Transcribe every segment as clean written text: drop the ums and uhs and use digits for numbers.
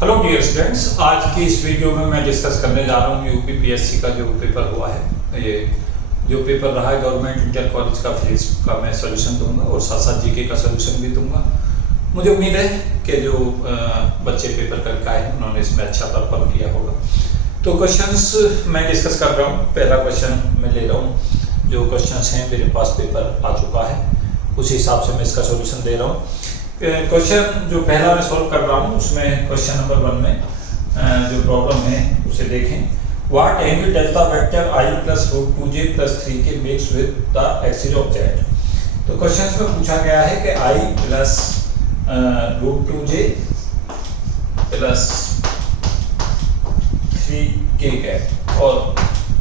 Hello dear students, आज की इस वीडियो में मैं डिस्कस करने जा रहा हूँ यूपी पीएससी का जो पेपर हुआ है। ये जो पेपर रहा है गवर्नमेंट इंटर कॉलेज का फिजिक्स का मैं सॉल्यूशन दूंगा और साथ साथ जीके का सॉल्यूशन भी दूंगा। मुझे उम्मीद है कि जो बच्चे पेपर करके आए हैं उन्होंने इसमें अच्छा परफॉर्म किया होगा। तो क्वेश्चंस मैं डिस्कस कर रहा हूँ। पहला क्वेश्चन मैं ले रहा हूँ, जो क्वेश्चंस हैं मेरे पास पेपर आ चुका है उसी हिसाब से मैं इसका सॉल्यूशन दे रहा हूँ। क्वेश्चन जो पहला मैं सॉल्व कर रहा हूँ उसमें क्वेश्चन नंबर 1 में जो प्रॉब्लम है उसे देखें। What angle delta vector i plus root 2j plus 3k makes with the axis of z। तो क्वेश्चन में पूछा गया है कि i plus root 2j plus 3k है और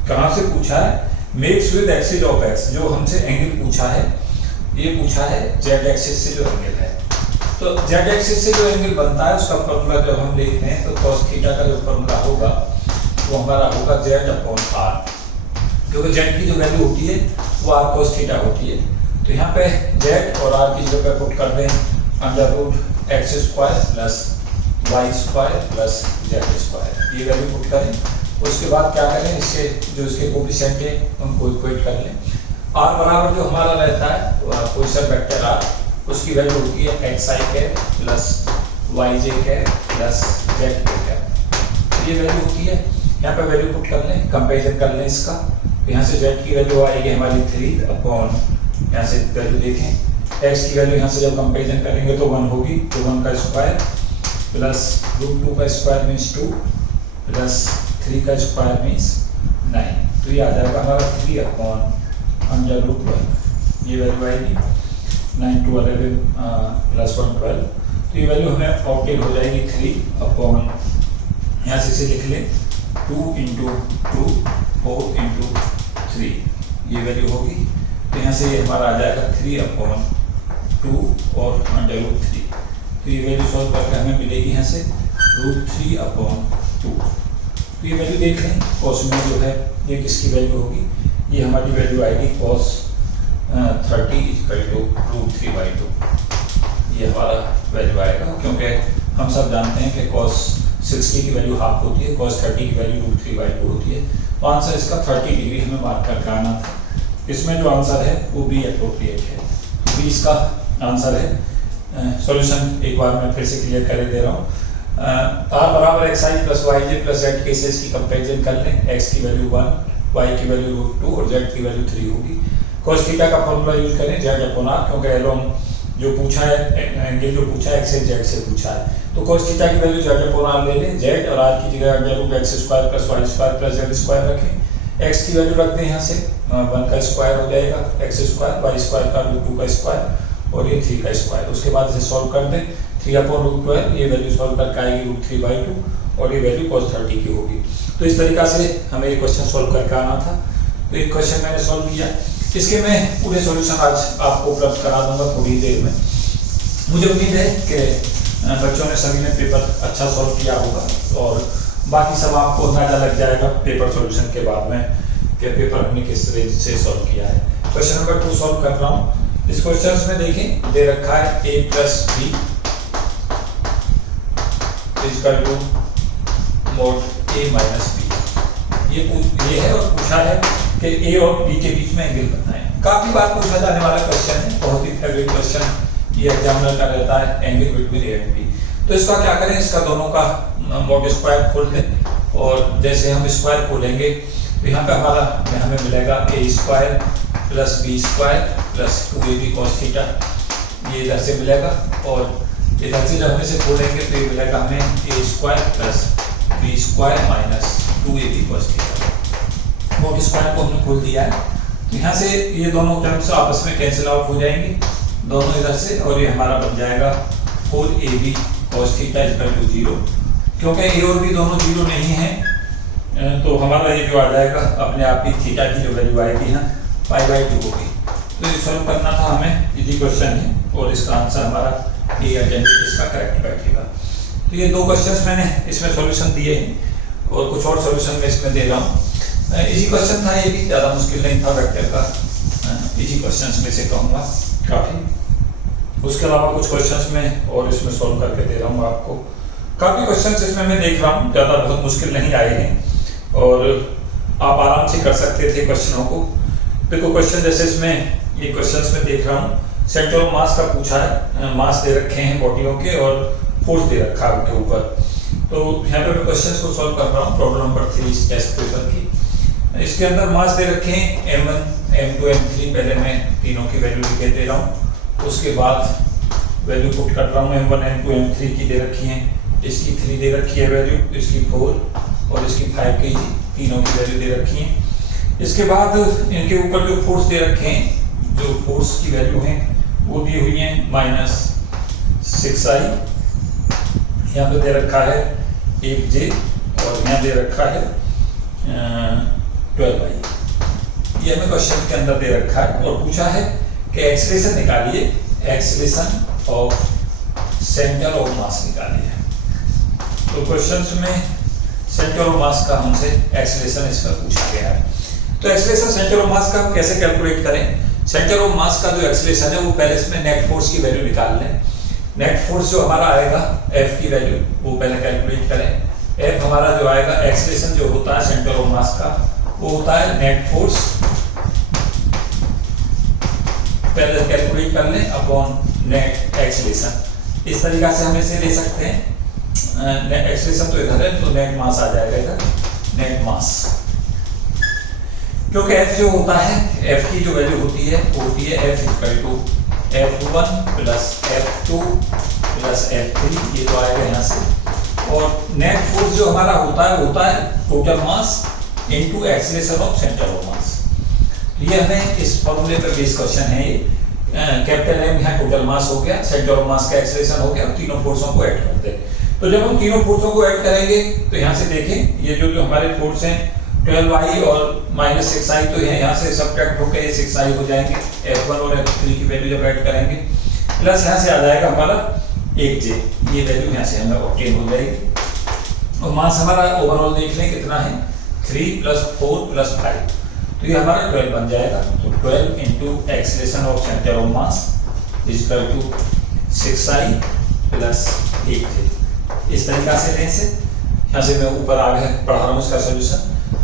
कहाँ से पूछा है, makes with axis of x। जो हमसे एंगल पूछा है ये पूछा है z एक्सिस से जो एंगल है। तो z एक्सिस से जो एंगल बनता है उसका फॉर्मूला जब हम लिखते हैं तो cos थीटा का जो फॉर्मूला होगा वो हमारा होगा z अपॉन r, क्योंकि z की जो वैल्यू होती है वो r cos थीटा होती है। तो यहाँ पे z और r की जगह पुट कर दें under root x square plus y square plus z square, ये वैल्यू पुट करें। उसके बाद क्या करें, इससे जो इसके कोफिशिएंट है उनको इक्वेट कर लें। r बराबर जो हमारा रहता है पोजीशन वेक्टर r, उसकी वैल्यू होती है एक्स आई कैप प्लस वाई जे कैप प्लस जेड कैप, ये वैल्यू होती है। यहाँ पे वैल्यू पुट कर लें, कंपेरिजन कर लें इसका। तो यहाँ से जेड की वैल्यू आएगी हमारी 3 अपॉन, यहाँ से वैल्यू देखें एक्स की वैल्यू यहाँ से जब कंपेरिजन करेंगे तो 1 होगी, तो 1 का स्क्वायर प्लस रूट 2 का स्क्वायर मीन्स 2 प्लस 3 का स्क्वायर मीन्स 9। तो ये आ जाएगा हमारा 3 अपॉन अंडर रूट 1, ये वैल्यू आएगी 9 to 11 प्लस 1 12। तो ये वैल्यू हमें ऑप्टेन हो जाएगी 3 अपॉन, यहाँ से इसे लिख लें 2 इंटू 2 4 इंटू 3, ये वैल्यू होगी। तो यहाँ से ये हमारा आ जाएगा 3 अपॉन 2 और अंडर रूट 3। तो ये वैल्यू सॉल्व करके हमें मिलेगी यहाँ से रूट 3 अपॉन 2। तो ये वैल्यू देख लें, कॉस में जो है ये किसकी वैल्यू होगी, ये हमारी वैल्यू आएगी कॉस 30 इक्वल टू रूट 3/2, ये हमारा वैल्यू आएगा। क्योंकि हम सब जानते हैं कि cos 60 की वैल्यू हाफ होती है, cos 30 की वैल्यू रूट 3/2 होती है। तो आंसर इसका 30 डिग्री हमें मार्क करके आना था। इसमें जो आंसर है वो बी एप्रोप्रिएट है, बी इसका आंसर है। सॉल्यूशन एक बार मैं फिर से क्लियर कर दे रहा हूँ। आर बराबर एक्स आई प्लस वाई जे प्लस जेड केसेस की कंपेरिजन कर लें। एक्स की वैल्यू 1, वाई की वैल्यू रूट 2 और जेड की वैल्यू 3 होगी। cos थीटा का फॉर्मूला यूज करें z अपॉन r, क्योंकि एलोन जो पूछा है एंगल जो पूछा है x से z से पूछा है। तो cos थीटा की वैल्यू z अपॉन r ले लें, z और r की जगह under root x square plus y square plus z square रखें। x की वैल्यू रख दें यहाँ से 1 का स्क्वायर हो जाएगा x स्क्वायर, वाई स्क्वायर का रूट 2 का स्क्वायर और ये 3 का स्क्वायर। उसके बाद इसे सॉल्व कर दें, 3 अपॉन रूट 12, ये वैल्यू सॉल्व करके आएगी रूट 3/2 और ये वैल्यू cos 30 की होगी। तो इस तरीका से हमें ये क्वेश्चन सॉल्व करके आना था। तो एक क्वेश्चन मैंने सॉल्व किया, इसके मैं पूरे सॉल्यूशन आज आपको उपलब्ध करा दूंगा थोड़ी देर में। मुझे उम्मीद है कि बच्चों ने सभी ने पेपर अच्छा सॉल्व किया होगा और बाकी सब आपको अंदाजा लग जाएगा पेपर सॉल्यूशन के बाद में कि पेपर हमने किस तरह से सॉल्व किया है। क्वेश्चन नंबर 2 सॉल्व कर रहा हूँ। इस क्वेश्चन में देखें दे रखा है a plus b equal to mod a minus b, ये है और पूछा है कि ए और बी के बीच में एंगल बताएं। काफी बार पूछा जाने वाला क्वेश्चन है, बहुत ही फेवरेट क्वेश्चन ये एग्जामिनर का रहता है, angle between a and b. तो इसका क्या करें, इसका दोनों का मॉड स्क्वायर खोल दें और जैसे हम स्क्वायर खोलेंगे तो यहाँ पे हमें मिलेगा a square plus b square plus 2ab cos theta, ये इधर से मिलेगा और इधर से जब हम इसे खोलेंगे तो ये मिलेगा हमें a square plus b square minus 2ab cos theta. Mod square को हमने खोल दिया है, तो यहाँ से ये दोनों टर्म्स आपस में कैंसिल आउट हो जाएंगे दोनों इधर से और ये हमारा बन जाएगा 4ab cos theta equal to 0। क्योंकि ए और बी दोनों 0 नहीं है तो हमारा ये जो आ जाएगा अपने आप ही थीटा की जो वैल्यू आएगी यहाँ π/2 होगी। तो ये सॉल्व करना था हमें, इजी क्वेश्चन है और इसका आंसर हमारा ए अल्टरनेटिव इसका करेक्ट बैठेगा। तो ये 2 क्वेश्चन मैंने इसमें सॉल्यूशन दिए हैं और कुछ और सॉल्यूशन मैं इसमें दे रहा हूँ। इजी क्वेश्चन था, ये भी ज़्यादा मुश्किल नहीं था वेक्टर का, इजी क्वेश्चंस में से कहूँगा काफ़ी। उसके अलावा कुछ क्वेश्चंस में और इसमें सॉल्व करके दे रहा हूँ आपको। काफ़ी क्वेश्चन इसमें मैं देख रहा हूँ, ज़्यादा बहुत मुश्किल नहीं आए हैं और आप आराम से कर सकते थे क्वेश्चनों को। देखो क्वेश्चन जैसे इसमें ये क्वेश्चन में देख रहा हूँ, सेंटर ऑफ मास का पूछा है, मास दे रखे हैं बॉडियों के और फोर्स दे रखा है उनके ऊपर। तो यहाँ पे मैं क्वेश्चन को सॉल्व कर रहा हूँ, प्रॉब्लम नंबर 3 टेस्ट पेपर की। इसके अंदर मास दे रखे हैं M1, M2, M3, पहले मैं तीनों की वैल्यू लिख दे रहा हूँ, उसके बाद वैल्यू पुट कर रहा हूँ। M1, M2, M3 की दे रखी है, इसकी 3 दे रखी है वैल्यू, इसकी 4 और इसकी 5 की, तीनों की वैल्यू दे रखी है। इसके बाद इनके ऊपर जो फोर्स दे रखे हैं, जो फोर्स की वैल्यू है वो दी हुई है -6i, यहाँ पे दे रखा है 1j और यहाँ दे रखा है 12i। ये हमें क्वेश्चन के अंदर दे रखा है और पूछा है कि एक्सेलरेशन निकालिए, एक्सेलरेशन ऑफ सेंटर ऑफ मास निकालिए। तो क्वेश्चंस में सेंटर ऑफ मास का हमसे एक्सेलरेशन इसका पूछा गया है। तो एक्सेलरेशन सेंटर ऑफ मास का हम कैसे कैलकुलेट करें? सेंटर ऑफ मास का जो एक्सेलरेशन है वो पहले इसमें नेट फोर्स की वैल्यू निकाल लें। नेट फोर्स जो हमारा आएगा F की वैल्यू वो पहले कैलकुलेट करें। F हमारा जो आएगा, एक्सेलरेशन जो होता है सेंटर ऑफ मास का वो होता है नेट फोर्स, पहले कैलकुलेट कर लें अपॉन नेट एक्सेलरेशन। इस तरीका से हम इसे ले सकते हैं। नेट एक्सेलरेशन तो इधर है तो नेट मास आ जाएगा इधर, नेट मास। क्योंकि F जो होता है, F की जो वैल्यू होती है वो होती है F equal to F1 plus F2 plus F3, ये तो आएगा यहाँ से। और नेट फोर्स जो हमारा होता है वो होता है total mass into acceleration of centre of मास। ये हमें इस फॉर्मूले पर बेस क्वेश्चन है। कैपिटल M यहाँ टोटल मास हो गया, सेंटर ऑफ मास का एक्सेलरेशन हो गया, तीनों फोर्सों को ऐड करते हैं। तो जब हम तीनों फोर्सों को ऐड करेंगे तो यहाँ से देखें, ये जो हमारे फोर्स हैं 12i और -6i, तो यहाँ से सब्ट्रैक्ट होकर ये 6i हो जाएंगे। F1 और F3 की वैल्यू जब ऐड करेंगे, प्लस यहाँ से आ जाएगा हमारा 1j, ये वैल्यू यहाँ से हमें ऑब्टेन हो जाएगी। और मास हमारा ओवरऑल देख लें कितना है, 3 + 4 + 5, तो ये हमारा 12 बन जाएगा। तो 12 into acceleration of centre of mass equal to 6i plus 8j। इस तरीका से लें से, यहाँ से मैं ऊपर आगे पढ़ा रहा हूँ इसका सोल्यूशन।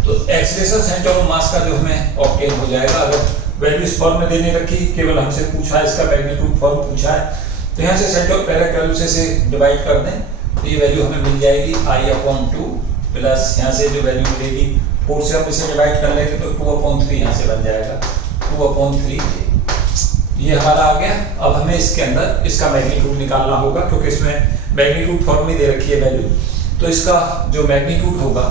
तो एक्सेलरेशन सेंटर ऑफ मास का जो हमें ऑब्टेन हो जाएगा, अगर वैल्यू इस फॉर्म में देने रखी, केवल हमसे पूछा है इसका मैग्नीट्यूड फॉर्म पूछा है, तो यहाँ से सेंटर पहले वैल्यू से डिवाइड कर दें तो ये वैल्यू हमें मिल जाएगी I/2 प्लस यहाँ से जो वैल्यू मिलेगी 4 से हम इसे डिवाइड कर लेंगे तो 2/3 यहाँ से बन जाएगा 2/3j। ये हमारा आ गया। अब हमें इसके अंदर इसका मैग्नीट्यूड निकालना होगा, क्योंकि इसमें मैग्नीट्यूड फॉर्म में दे रखी है वैल्यू। तो इसका जो मैग्नीट्यूड होगा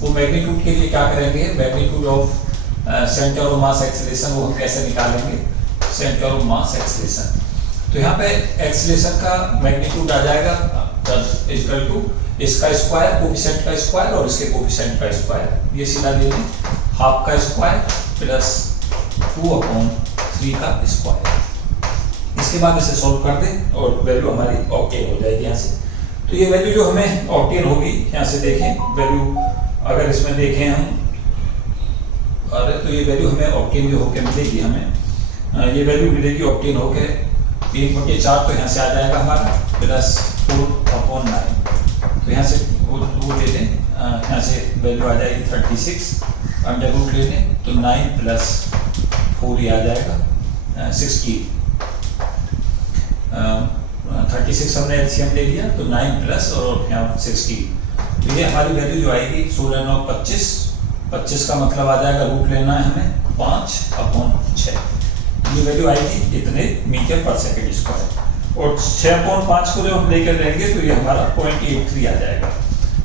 वो मैग्नीट्यूड के लिए क्या करेंगे, magnitude of centre of mass acceleration वो हम कैसे निकालेंगे, सेंटर ऑफ मास एक्सेलरेशन। तो यहाँ पे एक्सेलरेशन का मैग्नीट्यूड आ जाएगा इक्वल टू इसका स्क्वायर, कोफिशिएंट का स्क्वायर और इसके कोफिशिएंट का स्क्वायर, ये सीधा ले लें, हाफ का स्क्वायर प्लस 2/3 का स्क्वायर। इसके बाद इसे सॉल्व कर दें और वैल्यू हमारी ऑब्टेन हो जाएगी यहाँ से। तो ये वैल्यू जो हमें ऑब्टेन होगी, यहाँ से देखें वैल्यू, अगर इसमें देखें हम, अरे तो ये वैल्यू हमें ऑब्टेन जो होके मिलेगी, हमें ये वैल्यू मिलेगी ऑब्टेन होके 1/4, तो यहाँ से आ जाएगा हमारा प्लस 4/9। तो यहाँ से वो ले लें, यहाँ से वैल्यू आ जाएगी 36, अंडर रूट ले लें तो 9 + 4 ये आ जाएगा 60। 36 हमने एलसीएम ले लिया तो 9 प्लस और यहाँ 60, तो ये हमारी वैल्यू जो आएगी 16/9 25 का मतलब आ जाएगा, रूट लेना है हमें 5/6, ये वैल्यू आएगी इतने मीटर पर सेकेंड स्क्वायर। और 6/5 को जब हम लेकर रहेंगे तो ये हमारा 0.83 आ जाएगा।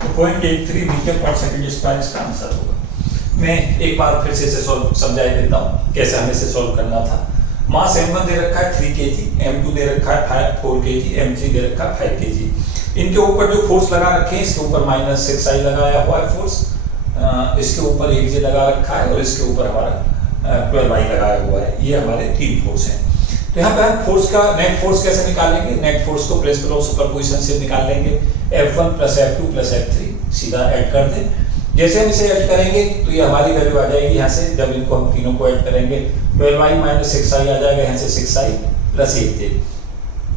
तो 0.83 मीटर पर सेकेंड स्क्वायर इसका आंसर होगा। मैं एक बार फिर से इसे सॉल्व समझा देता हूँ कैसे हमें इसे सॉल्व करना था। मास M1 दे रखा है 3 kg, M2 दे रखा है 4 kg, M3 दे रखा है 5 kg। इनके ऊपर जो फोर्स लगा रखे हैं, इसके ऊपर -6i लगाया हुआ है फोर्स, इसके ऊपर 1j लगा रखा है और इसके ऊपर हमारा 12i लगाया हुआ है। ये हमारे 3 फोर्स हैं। तो यहाँ पे हम फोर्स का नेट फोर्स कैसे निकालेंगे, नेट फोर्स को प्रिंसिपल ऑफ सुपरपोजिशन से निकाल लेंगे। F1 + F2 + F3 सीधा ऐड कर दें। जैसे हम इसे ऐड करेंगे तो ये हमारी वैल्यू आ जाएगी यहाँ से, जब इनको हम तीनों को ऐड करेंगे 12i - 6i आ जाएगा, यहाँ से 6i + 8j।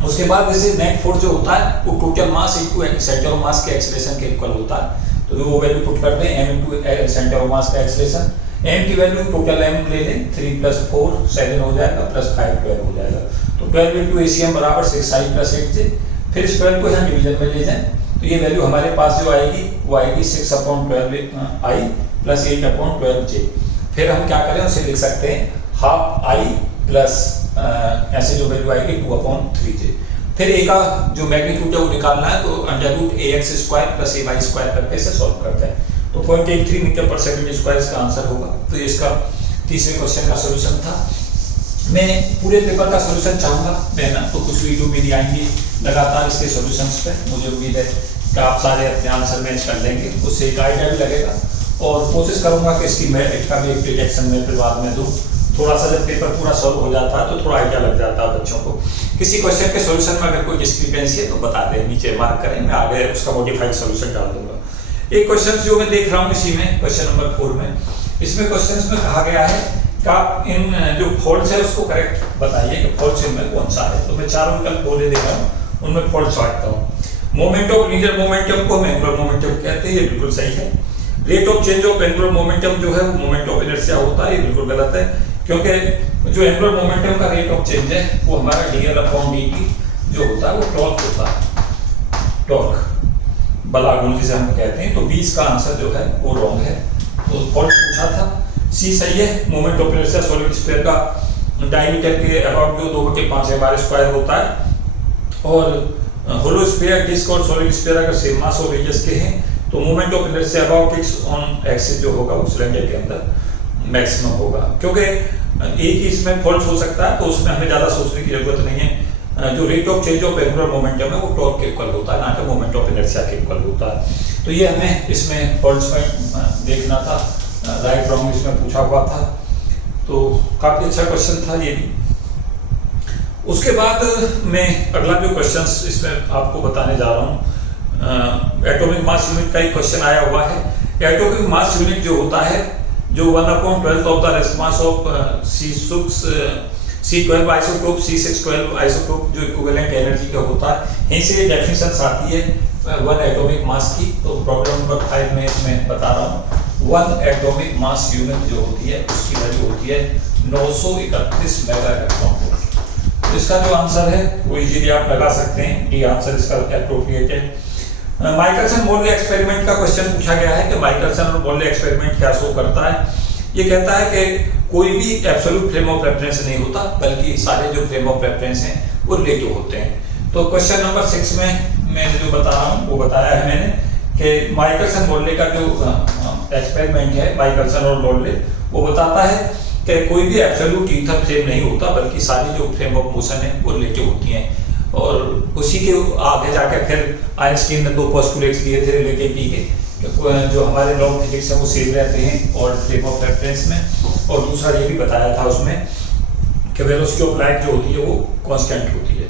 उसके बाद जैसे नेट फोर्स जो होता है वो total mass into centre of मास के एक्सेलरेशन के इक्वल होता है। तो वो वैल्यू पुट कर दें, m इनटू सेंटर ऑफ मास का एक्सेलरेशन, m की वैल्यू टोटल m ले लें, 3 + 4 7 हो जाएगा, प्लस 5 12 हो जाएगा। तो 12 इनटू ACM बराबर 6i + 8j। फिर इस 12 को यहाँ डिवीजन में ले जाएं तो ये वैल्यू हमारे पास जो आएगी वो आएगी 6/12i + 8/12j। फिर हम क्या करें, उसे लिख सकते हैं हाफ i प्लस ऐसे जो वैल्यू आएगी 2/3j। फिर a का जो मैग्नीट्यूड है वो निकालना है, तो √ax² + ay² करके इसे सॉल्व करते हैं। तो 0.83 मीटर/सेकंड² इसका आंसर होगा। तो ये इसका तीसरे क्वेश्चन का सॉल्यूशन था। मैं पूरे पेपर का सॉल्यूशन चाहूँगा, मैं ना तो कुछ वीडियो मेरी आएंगी लगातार इसके सॉल्यूशंस पे। मुझे उम्मीद है कि आप सारे अपने आंसर मैच कर लेंगे, उससे एक आइडिया भी लगेगा। और कोशिश करूँगा कि इसकी मेरिट का भी एक प्रोजेक्शन में फिर बाद में दूँ। थोड़ा सा जब पेपर पूरा सॉल्व हो जाता है तो थोड़ा आइडिया लग जाता है बच्चों को। किसी क्वेश्चन के सॉल्यूशन में अगर कोई डिस्क्रिपेंसी है तो बता दें, नीचे मार्क करें, मैं आगे उसका मॉडिफाइड सॉल्यूशन डाल दूंगा। एक क्वेश्चन जो मैं देख रहा हूँ इसी में क्वेश्चन नंबर 4 में, इसमें क्वेश्चन में कहा गया है कि आप इन जो फॉल्ट्स है उसको करेक्ट बताइए कि फॉल्ट्स इनमें कौन सा है। तो मैं चारों विकल्प बोले दे रहा हूँ, उनमें फॉल्ट्स बांटता हूँ। मोमेंट ऑफ लीनियर मोमेंटम को हम एंगुलर मोमेंटम कहते हैं, ये बिल्कुल सही है। Rate of change of angular momentum जो है वो मोमेंट ऑफ इनर्शिया होता है, ये बिल्कुल गलत है, क्योंकि जो एंगुलर मोमेंटम का रेट ऑफ चेंज है वो हमारा dl/dt जो होता है वो टॉर्क होता है, टॉर्क बलागुण जिसे हम कहते हैं। तो 20 का आंसर जो है वो रॉन्ग है। तो फॉल्ट पूछा था, सी सही है। Moment of inertia solid sphere का डायमीटर के अबाउट जो 2/5 m² होता है। और होलो स्फीयर, डिस्क और सॉलिड स्फीयर अगर सेम मास और रेडियस के हैं तो moment of inertia about x on axis जो होगा वो सिलेंडर के अंदर मैक्सिमम होगा। क्योंकि एक ही इसमें फॉल्ट हो सकता है तो उसमें हमें ज़्यादा सोचने की जरूरत नहीं है। जो rate of change of angular momentum है वो टॉर्क के इक्वल होता है, ना कि मोमेंट ऑफ इनर्शिया के इक्वल होता है। तो ये हमें इसमें फॉल्ट्स में देखना था, राइट रॉन्ग इसमें पूछा हुआ था। तो काफ़ी अच्छा क्वेश्चन था ये भी। उसके बाद मैं अगला जो क्वेश्चन इसमें आपको बताने जा रहा हूँ, एटॉमिक मास यूनिट का एक क्वेश्चन आया हुआ है। एटॉमिक मास यूनिट जो होता है जो 1/12 of the rest mass of C12 isotope C612 isotope जो इक्विवेलेंट एनर्जी का होता है, यहीं से डेफिनेशंस आती है 1 एटॉमिक मास की। तो प्रॉब्लम नंबर 5 में इसमें बता रहा हूँ 1 एटॉमिक मास यूनिट जो होती है उसकी वैल्यू होती है 931 मेगा इलेक्ट्रॉन वोल्ट। तो इसका जो आंसर है वो इजीली आप लगा सकते हैं, ये आंसर इसका एप्रोप्रिएट है। माइकलसन मोर्ले एक्सपेरिमेंट का क्वेश्चन पूछा गया है कि माइकलसन और मोर्ले एक्सपेरिमेंट क्या शो करता है। ये कहता है कि कोई भी एब्सोल्यूट फ्रेम ऑफ रेफरेंस नहीं होता, बल्कि सारे जो फ्रेम ऑफ रेफरेंस हैं वो रिलेटिव होते हैं। तो क्वेश्चन नंबर 6 में मैं जो बता रहा हूँ वो बताया है मैंने कि माइकलसन मोर्ले का जो एक्सपेरिमेंट है, माइकलसन और मोर्ले, वो बताता है कि कोई भी एब्सोल्यूट ईथर फ्रेम नहीं होता, बल्कि सारी जो फ्रेम ऑफ मोशन है वो रिलेटिव होती हैं। और उसी के आगे जाकर फिर आइंस्टीन ने 2 पोस्टुलेट्स दिए थे रिलेटिविटी के, जो हमारे लॉ ऑफ फिजिक्स है वो सेम रहते हैं और फ्रेम ऑफ रेफरेंस में। और दूसरा ये भी बताया था उसमें कि वेलोसिटी ऑफ लाइट जो होती है वो कांस्टेंट होती है।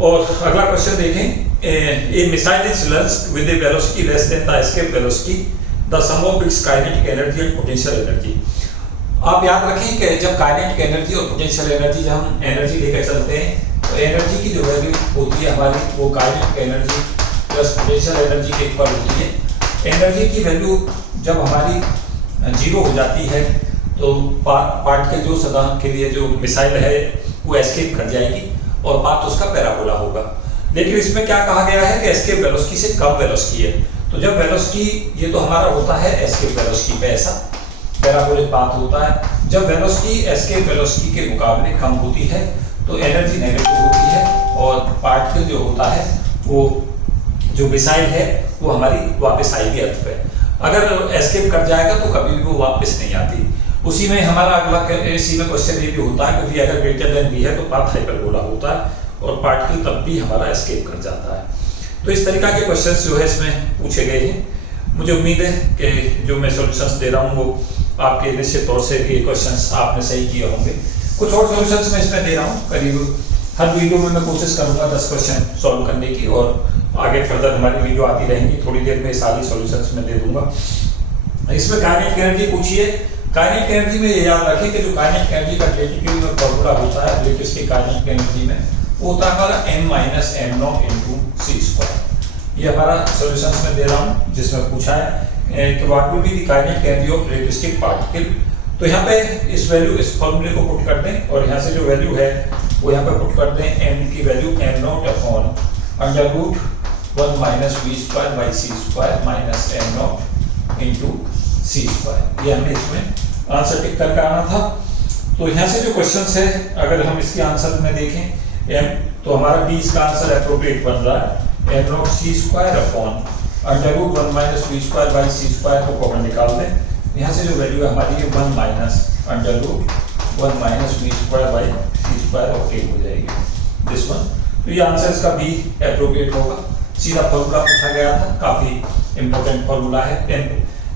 और अगला क्वेश्चन देखें, a missile is launched with a velocity less than the escape velocity, the sum of its kinetic energy and potential energy. आप याद रखें कि जब काइनेटिक एनर्जी और पोटेंशियल एनर्जी, जब हम एनर्जी लेकर चलते हैं तो एनर्जी की जो वैल्यू होती है हमारी वो kinetic energy plus potential energy के इक्वल होती है। एनर्जी की वैल्यू जब हमारी 0 हो जाती है तो पार्टिकल जो सतह के लिए जो मिसाइल है वो एस्केप कर जाएगी और पाथ उसका पैराबोला होगा। लेकिन इसमें क्या कहा गया है कि एस्केप वेलोसिटी से कम वेलोसिटी है। तो जब वेलोसिटी, ये तो हमारा होता है एस्केप वेलोसिटी पे ऐसा पैराबोलिक पाथ होता है। जब वेलोसिटी एस्केप वेलोसिटी के मुकाबले कम होती है तो एनर्जी नेगेटिव होती है और पार्टिकल जो होता है वो जो मिसाइल है वो हमारी वापस आएगी अर्थ पे। अगर एस्केप कर जाएगा तो कभी भी वो वापस नहीं आती। उसी में हमारा अगला इसी में क्वेश्चन ये भी होता है कि अगर ग्रेटर देन v है तो पाथ हाइपरबोला होता है और पार्टिकल तब भी हमारा एस्केप कर जाता है। तो इस तरीका के क्वेश्चंस जो है इसमें पूछे गए हैं। मुझे उम्मीद है कि जो मैं सॉल्यूशंस दे रहा हूँ वो आपके निश्चित तौर से ये क्वेश्चंस आपने सही किए होंगे। कुछ और सॉल्यूशंस मैं इसमें दे रहा हूँ, करीब हर वीडियो में मैं कोशिश करूँगा 10 क्वेश्चन सॉल्व करने की, और आगे फर्दर हमारी वीडियो आती रहेंगी। थोड़ी देर में सारी सॉल्यूशंस मैं दे दूंगा। इसमें काइनेटिक एनर्जी पूछिए। काइनेटिक एनर्जी में ये याद रखें कि जो काइनेटिक एनर्जी का रिलेटिविटी में फॉर्मूला होता है, रिलेटिविटी काइनेटिक एनर्जी में वो होता है हमारा n minus m naught into c square. ये हमारा सॉल्यूशंस में दे रहा हूँ, जिसमें पूछा है कि what will be the kinetic energy of relativistic particle. तो यहाँ पे इस वैल्यू, इस फॉर्मूले को पुट कर दें और यहाँ से जो वैल्यू है वो यहाँ पे पुट कर दें, m की value m naught upon under root 1 minus v square by c square minus m naught into c square. ये हमें इसमें आंसर टिक करके आना था। तो यहाँ से जो क्वेश्चन है, अगर हम इसके आंसर में देखें m, तो हमारा b इसका आंसर अप्रोप्रिएट बन रहा है m naught c square upon under root 1 minus v square by c square को कॉमन निकाल दें। यहाँ से जो वैल्यू है हमारी ये 1 minus under root 1 minus v square by c square okay हो जाएगी दिस वन। तो ये आंसर इसका भी एप्रोप्रिएट होगा। सीधा फॉर्मूला पूछा गया था, काफी इंपॉर्टेंट फॉर्मूला है।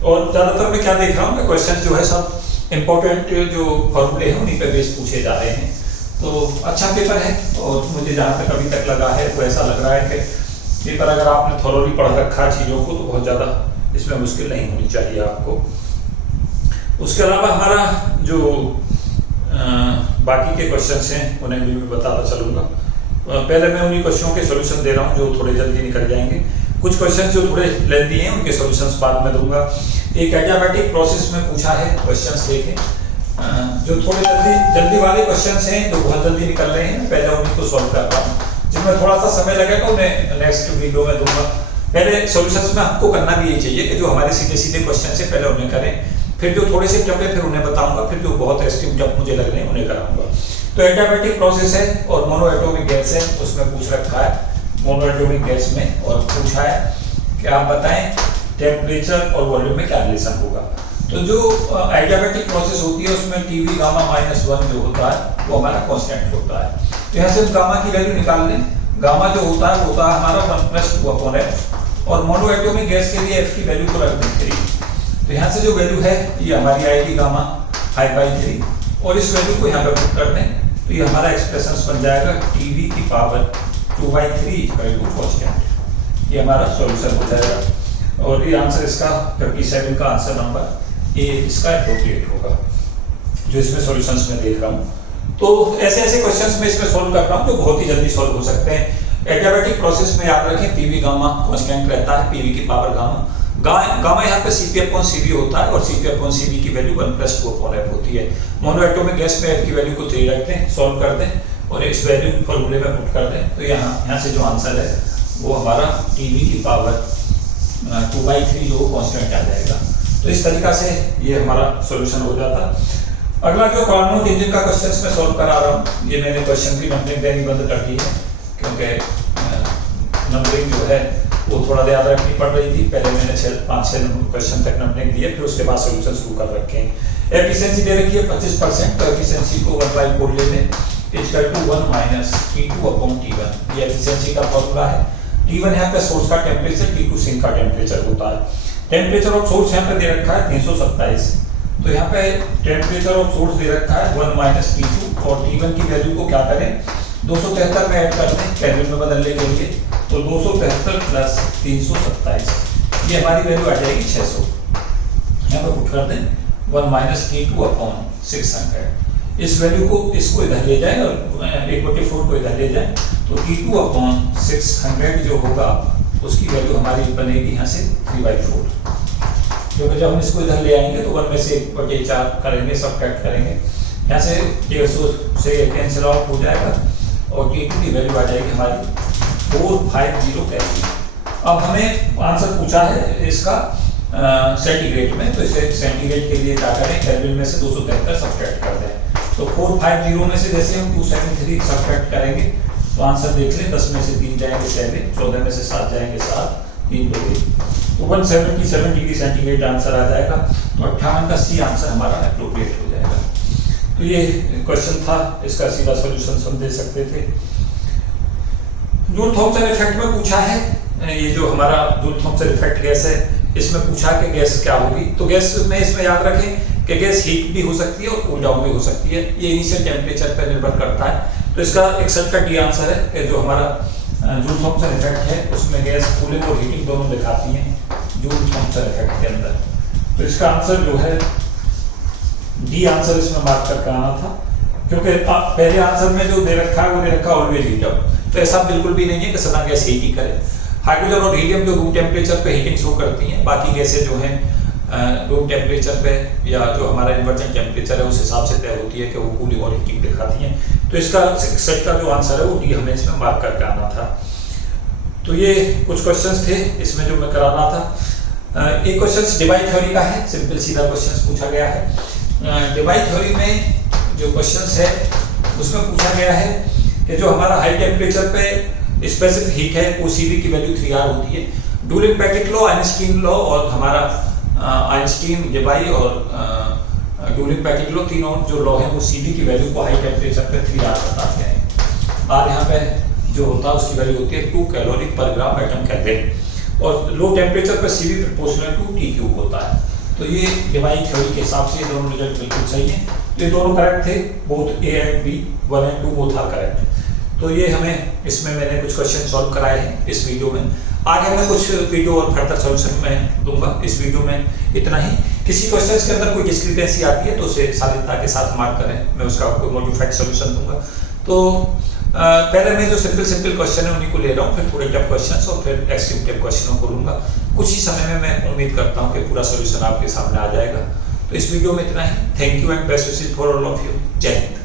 और ज्यादातर मैं क्या देख रहा हूँ कि क्वेश्चन जो है सब इंपॉर्टेंट जो फॉर्मूले हैं उन्हीं पे बेस पूछे जा रहे हैं। तो अच्छा पेपर है, और मुझे जहाँ तक अभी तक लगा है तो ऐसा लग रहा है कि पेपर अगर आपने थोरोली पढ़ रखा चीज़ों को तो बहुत ज़्यादा इसमें मुश्किल नहीं होनी चाहिए आपको। उसके अलावा हमारा जो बाकी के क्वेश्चंस हैं उन्हें भी मैं बताता चलूँगा। पहले मैं उन्हीं क्वेश्चनों के सॉल्यूशन दे रहा हूँ जो थोड़े जल्दी निकल जाएंगे। कुछ क्वेश्चन जो थोड़े लेंथी हैं उनके सॉल्यूशंस बाद में दूंगा। एक एडियाबैटिक प्रोसेस में पूछा है, क्वेश्चंस देखें। जो थोड़े जल्दी वाले क्वेश्चंस हैं जो बहुत जल्दी निकल रहे हैं, पहले उन्हीं को सॉल्व कर रहा हूँ। जिनमें थोड़ा सा समय लगेगा उन्हें नेक्स्ट वीडियो में दूंगा। पहले सॉल्यूशंस में आपको करना भी यही चाहिए कि जो हमारे सीधे सीधे क्वेश्चन है पहले उन्हें करें, फिर जो थोड़े से टफ है फिर उन्हें बताऊंगा, फिर जो बहुत एक्सट्रीम टफ मुझे लग रहे हैं उन्हें कराऊंगा। तो एडियाबैटिक प्रोसेस है और मोनोएटॉमिक गैस है, उसमें पूछ रखा है मोनोएटॉमिक गैस में, और पूछा है कि आप बताएं टेम्परेचर और वॉल्यूम में क्या रिलेशन होगा। तो जो एडियाबैटिक प्रोसेस होती है उसमें टीवी गामा माइनस 1 जो होता है वो हमारा कांस्टेंट होता है। तो यहाँ से हम गामा की वैल्यू निकाल लें। गामा जो होता है वो होता है हमारा 1+2/f, और मोनोएटॉमिक गैस के लिए f की वैल्यू को रख दें 3। तो यहाँ से जो वैल्यू है ये हमारी आएगी गामा 5/3, और इस वैल्यू को यहाँ पे पुट कर दें तो ये हमारा एक्सप्रेशन बन जाएगा टीवी की पावर 2/3 इक्वल टू कांस्टेंट। ये हमारा सॉल्यूशन हो जाएगा, और ये आंसर इसका 57 का आंसर नंबर ए इसका एप्रोप्रिएट होगा जो इसमें सॉल्यूशंस में देख रहा हूँ। तो ऐसे क्वेश्चंस में इसमें सॉल्व कर रहा हूँ जो बहुत ही जल्दी सॉल्व हो सकते हैं। एडियाबैटिक प्रोसेस में याद रखें पीवी गामा कांस्टेंट रहता है, पीवी की पावर गामा यहाँ पे Cp/Cv होता है, और Cp/Cv की वैल्यू 1+2/f होती है। मोनोएटॉमिक गैस में f की वैल्यू को 3 रख दें, सॉल्व कर दें और इस वैल्यू फॉर्मूले में पुट कर दें। तो यहाँ से जो आंसर है वो हमारा Tv की पावर 2/3 जो कांस्टेंट आ जाएगा। तो इस तरीका से ये हमारा सॉल्यूशन हो जाता। अगला जो कार्नोट इंजन का क्वेश्चन मैं सॉल्व करा रहा हूँ, ये मैंने क्वेश्चन की नंबरिंग देनी बंद कर दी है क्योंकि नंबरिंग जो है वो थोड़ा याद रखनी पड़ रही थी। पहले मैंने 5-6 क्वेश्चन तक नंबरिंग दिए, फिर उसके बाद सॉल्यूशन शुरू कर रखे हैं। एफिशिएंसी दे रखी है 25%, तो एफिशिएंसी को 1/4 ले लें, इक्वल टू 1 माइनस T2/T1। ये एफिशिएंसी का फॉर्मूला है। T1 यहाँ पे सोर्स का टेम्परेचर, T2 सिंक का टेम्परेचर होता है। टेम्परेचर ऑफ सोर्स यहाँ पे दे रखा है 327, तो यहाँ पे टेम्परेचर ऑफ सोर्स दे रखा है 1 माइनस T2, और T1 की वैल्यू को क्या करें 273 में ऐड कर दें केल्विन में बदलने के लिए। तो 273 प्लस 327 ये हमारी वैल्यू आ जाएगी 600। यहाँ पे पुट कर दें 1 माइनस T2/600। इस वैल्यू को इसको इधर ले जाए और 1/4 को इधर ले जाए, तो T2/600 जो होगा उसकी वैल्यू हमारी बनेगी यहाँ से 3/4, क्योंकि जब हम इसको इधर ले आएंगे तो 1 में से 1/4 करेंगे, सब्ट्रैक्ट करेंगे, यहाँ से 150 से कैंसिल आउट हो जाएगा और T2 की वैल्यू आ जाएगी हमारी 450 केल्विन। अब हमें आंसर पूछा है इसका सेंटीग्रेड में, तो इसे सेंटीग्रेड के लिए क्या करें केल्विन में से 273 सब्ट्रैक्ट कर दें। तो 450 में से जैसे हम 273 सब्ट्रैक्ट करेंगे तो आंसर देख लें, 10 में से 3 जाएंगे 7, 14 में से 7 जाएंगे 7, 3 2 तो 177 डिग्री सेंटीग्रेड आंसर आ जाएगा। तो 58 का सी आंसर हमारा एप्रोप्रिएट हो जाएगा। तो ये क्वेश्चन था, इसका सीधा सॉल्यूशन हम दे सकते थे। जूल थॉम्सन इफेक्ट में पूछा है, ये जो हमारा जूल थॉम्सन इफेक्ट गैस है इसमें पूछा कि गैस क्या होगी। तो गैस में इसमें याद रखें कि गैस हीट भी हो सकती है और कूल डाउन भी हो सकती है, ये इनिशियल टेम्परेचर पर निर्भर करता है। तो इसका 61 का डी आंसर है कि जो हमारा जूल थॉम्सन इफेक्ट है उसमें गैस कूलिंग और हीटिंग दोनों दिखाती हैं जूल थॉम्सन इफेक्ट के अंदर। तो इसका आंसर जो है डी आंसर इसमें मार्क करके आना था क्योंकि पहले आंसर में जो दे रखा है वो दे रखा ऑलवेज हीट अप, तो ऐसा बिल्कुल भी नहीं है कि सदा गैस हीट ही करे। हाइड्रोजन और हीलियम जो रूम टेम्परेचर पे हीटिंग शो करती हैं, बाकी गैसें जो हैं रूम टेम्परेचर पे या जो हमारा इन्वर्जन टेम्परेचर है उस हिसाब से तय होती है कि वो कूलिंग और हीटिंग दिखाती हैं। तो इसका सेट का जो आंसर है वो डी हमें इसमें मार्क करके आना था। तो ये कुछ क्वेश्चंस थे इसमें जो मैं कराना था। एक क्वेश्चन डिवाइड थ्योरी का है, सिंपल सीधा क्वेश्चन पूछा गया है। डिवाइड थ्योरी में जो क्वेश्चन है उसमें पूछा गया है कि जो हमारा हाई टेम्परेचर पे स्पेसिफिक हीट है वो Cv की वैल्यू 3R होती है। डूलिंग पैकेट लॉ, आइंस्टीन लॉ और हमारा आइंस्टीन डिवाई और डूलिंग पैकेट लॉ, तीनों जो लॉ है वो Cv की वैल्यू को हाई टेम्परेचर पे 3R बताते हैं। R यहाँ पे जो होता है उसकी वैल्यू होती है 2 कैलोरी पर ग्राम एटम केल्विन और लो टेम्परेचर पर Cv proportional to T cube होता है। तो ये डिवाइड थ्योरी के हिसाब से दोनों रिजल्ट बिल्कुल सही है। तो ये दोनों करेक्ट थे, both A and B, 1 and 2 both are correct. तो ये हमें इसमें मैंने कुछ क्वेश्चन सॉल्व कराए हैं इस वीडियो में। आगे मैं कुछ वीडियो और फर्दर सॉल्यूशन में दूंगा। इस वीडियो में इतना ही। किसी क्वेश्चन के अंदर कोई डिस्क्रिपेंसी आती है तो उसे सारिता के साथ मार्क करें, मैं उसका आपको मॉडिफाइड सॉल्यूशन दूंगा। तो पहले मैं जो सिंपल क्वेश्चन है उन्हीं को ले रहा हूँ, फिर थोड़े टफ क्वेश्चंस और फिर एक्सट्रीम टफ क्वेश्चनों को लूंगा। कुछ ही समय में मैं उम्मीद करता हूँ कि पूरा सॉल्यूशन आपके सामने आ जाएगा। तो इस वीडियो में इतना ही। Thank you and best wishes for all of you. जय हिंद।